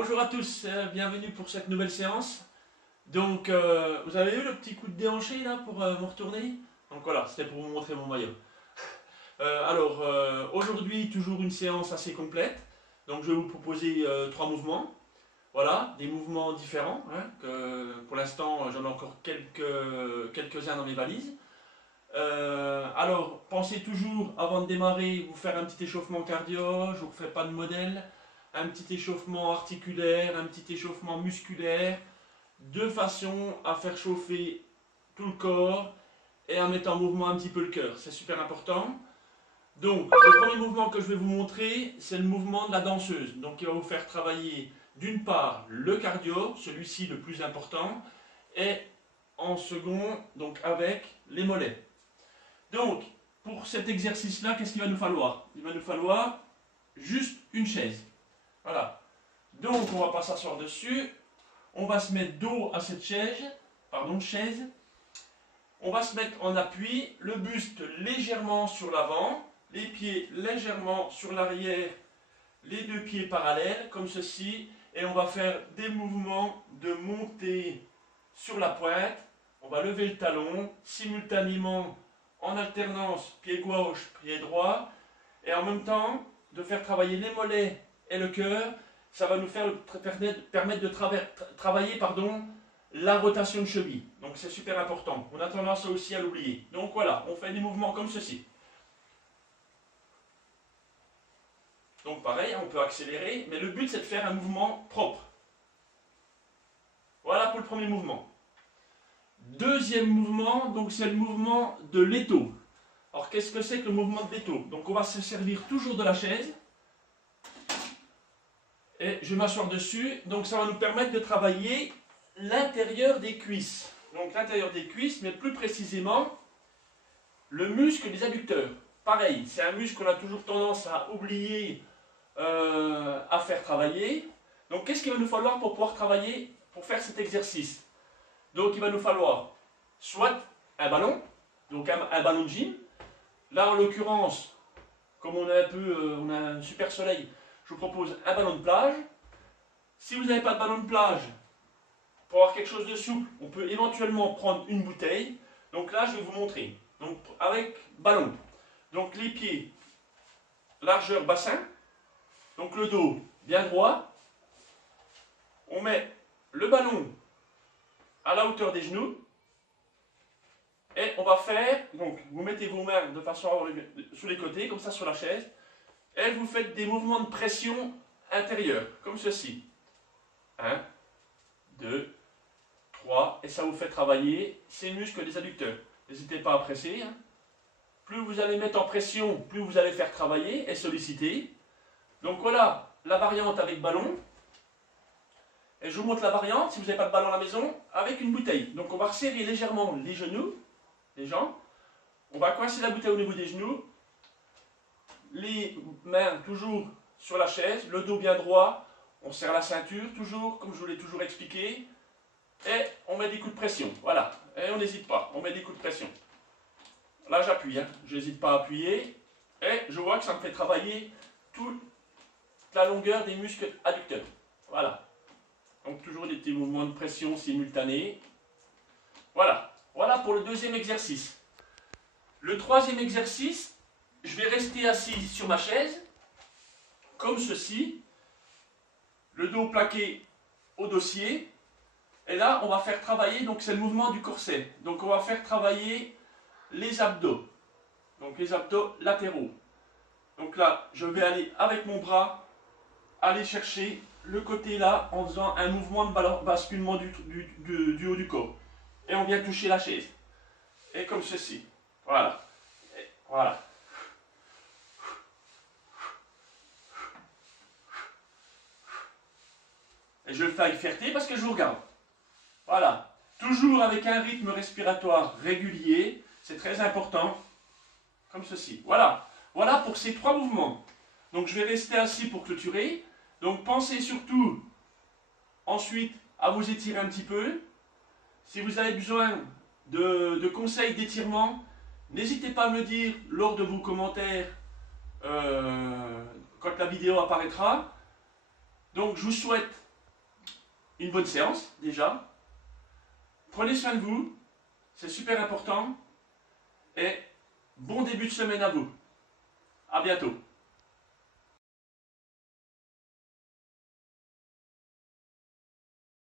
Bonjour à tous, bienvenue pour cette nouvelle séance. Donc, vous avez eu le petit coup de déhanché là pour me retourner? Donc voilà, c'était pour vous montrer mon maillot. Aujourd'hui, toujours une séance assez complète. Donc, je vais vous proposer trois mouvements. Voilà, des mouvements différents. Pour l'instant, j'en ai encore quelques-uns dans mes valises. Pensez toujours, avant de démarrer, vous faire un petit échauffement cardio. Je ne vous refais pas de modèle. Un petit échauffement articulaire, un petit échauffement musculaire, de façon à faire chauffer tout le corps et à mettre en mouvement un petit peu le cœur. C'est super important. Donc, le premier mouvement que je vais vous montrer, c'est le mouvement de la danseuse. Donc, il va vous faire travailler d'une part le cardio, celui-ci le plus important, et en second, donc avec les mollets. Donc, pour cet exercice-là, qu'est-ce qu'il va nous falloir? Il va nous falloir juste une chaise. Voilà. Donc, on va pas s'asseoir dessus. On va se mettre dos à cette chaise. On va se mettre en appui, le buste légèrement sur l'avant, les pieds légèrement sur l'arrière, les deux pieds parallèles, comme ceci. Et on va faire des mouvements de montée sur la pointe. On va lever le talon, simultanément en alternance, pied gauche, pied droit. Et en même temps, de faire travailler les mollets et le cœur. Ça va nous permettre de travailler la rotation de cheville. Donc c'est super important. On a tendance aussi à l'oublier. Donc voilà, on fait des mouvements comme ceci. Donc pareil, on peut accélérer, mais le but c'est de faire un mouvement propre. Voilà pour le premier mouvement. Deuxième mouvement, donc c'est le mouvement de l'étau. Alors qu'est-ce que c'est que le mouvement de l'étau? Donc on va se servir toujours de la chaise. Et je vais m'asseoir dessus, donc ça va nous permettre de travailler l'intérieur des cuisses. Donc l'intérieur des cuisses, mais plus précisément, le muscle des adducteurs. Pareil, c'est un muscle qu'on a toujours tendance à oublier, à faire travailler. Donc qu'est-ce qu'il va nous falloir pour pouvoir travailler, pour faire cet exercice? Donc il va nous falloir soit un ballon, donc un ballon de gym. Là en l'occurrence, comme on a on a un super soleil, je vous propose un ballon de plage. Si vous n'avez pas de ballon de plage, pour avoir quelque chose de souple, on peut éventuellement prendre une bouteille. Donc là, je vais vous montrer. Donc avec ballon. Donc les pieds, largeur bassin. Donc le dos bien droit. On met le ballon à la hauteur des genoux. Et on va faire, donc vous mettez vos mains de façon à avoir sur les côtés, comme ça sur la chaise. Et vous faites des mouvements de pression intérieure, comme ceci. 1, 2, 3, et ça vous fait travailler ces muscles des adducteurs. N'hésitez pas à presser. Plus vous allez mettre en pression, plus vous allez faire travailler et solliciter. Donc voilà la variante avec ballon. Et je vous montre la variante, si vous n'avez pas de ballon à la maison, avec une bouteille. Donc on va resserrer légèrement les genoux, les jambes. On va coincer la bouteille au niveau des genoux. Les mains toujours sur la chaise, le dos bien droit, on serre la ceinture toujours, comme je vous l'ai toujours expliqué, et on met des coups de pression, voilà, et on n'hésite pas, on met des coups de pression. Là j'appuie, je n'hésite pas à appuyer, et je vois que ça me fait travailler toute la longueur des muscles adducteurs, voilà. Donc toujours des petits mouvements de pression simultanés, voilà. Voilà pour le deuxième exercice. Le troisième exercice, je vais rester assis sur ma chaise, comme ceci, le dos plaqué au dossier, et là on va faire travailler, donc c'est le mouvement du corset, donc on va faire travailler les abdos, donc les abdos latéraux. Donc là, je vais aller avec mon bras, aller chercher le côté là, en faisant un mouvement de basculement du haut du corps. Et on vient toucher la chaise, et comme ceci, voilà, et voilà. Et je le fais avec fierté parce que je vous regarde. Voilà. Toujours avec un rythme respiratoire régulier. C'est très important. Comme ceci. Voilà. Voilà pour ces trois mouvements. Donc je vais rester assis pour clôturer. Donc pensez surtout ensuite à vous étirer un petit peu. Si vous avez besoin de conseils d'étirement, n'hésitez pas à me le dire lors de vos commentaires quand la vidéo apparaîtra. Donc je vous souhaite une bonne séance déjà. Prenez soin de vous, c'est super important. Et bon début de semaine à vous. À bientôt.